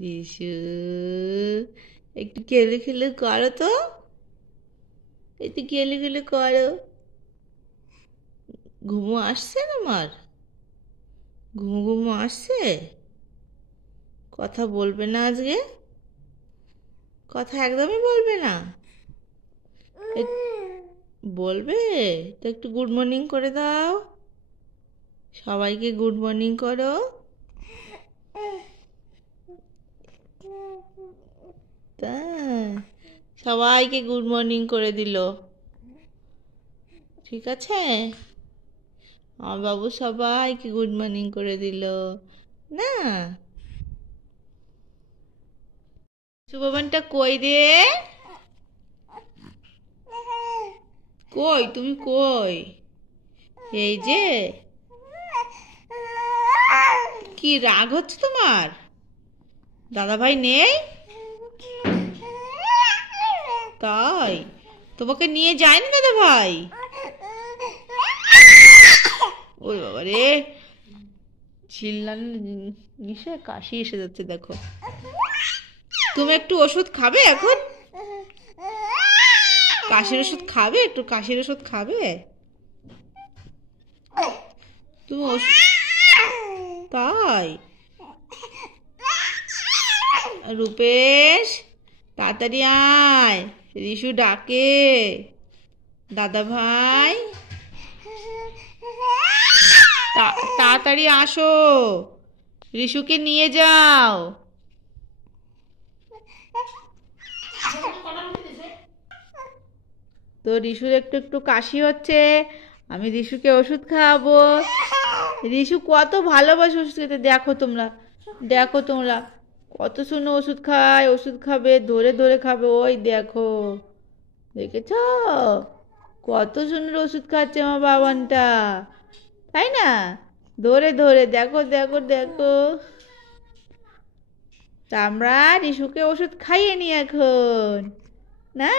রিশু, একটু খেলে খেলে করো তো, একটু খেলে খেলে করো। ঘুমো আসছে না আমার? ঘুমো ঘুমো আসছে? কথা বলবে না আজকে? কথা একদমই বলবে না? বলবে তো, একটু গুড মর্নিং করে দাও, সবাইকে গুড মর্নিং করো। তা সবাইকে গুড মর্নিং করে দিল, ঠিক আছে? আমার বাবু সবাইকে গুড মর্নিং করে দিল না? শুভবানটা কই রে? কই তুমি, কই? এই যে, কি রাগ হচ্ছে তোমার? দাদা ভাই নেই? তাই তোমাকে নিয়ে যায়নি দাদা ভাই? ওই বাবা রে, চিল্লান নিশে কাশি এসে যাচ্ছে দেখো। তুমি একটু ওষুধ খাবে এখন? কাশির ওষুধ খাবে? একটু কাশির ওষুধ খাবে তুমি? তাই? রূপেশ, তাড়াতাড়ি আয়, রিশু ডাকে। দাদা ভাই, তাড়াতাড়ি আসো, রিশুকে নিয়ে যাও। তো রিশুর একটু একটু কাশি হচ্ছে, আমি রিশুকে ওষুধ খাওয়াবো। রিশু কত ভালোবাসে ওষুধ খেতে, দেখো তোমরা, দেখো তোমরা কত সুন্দর ওষুধ খায়, ওষুধ খাবে, ধরে ধরে খাবে। ওই দেখো, দেখেছ কত সুন্দর ওষুধ খাচ্ছে আমার বাবানটা, তাই না? ধরে ধরে দেখো দেখো দেখো। তা আমরা রিশুকে ওষুধ খাইয়ে নি এখন, না?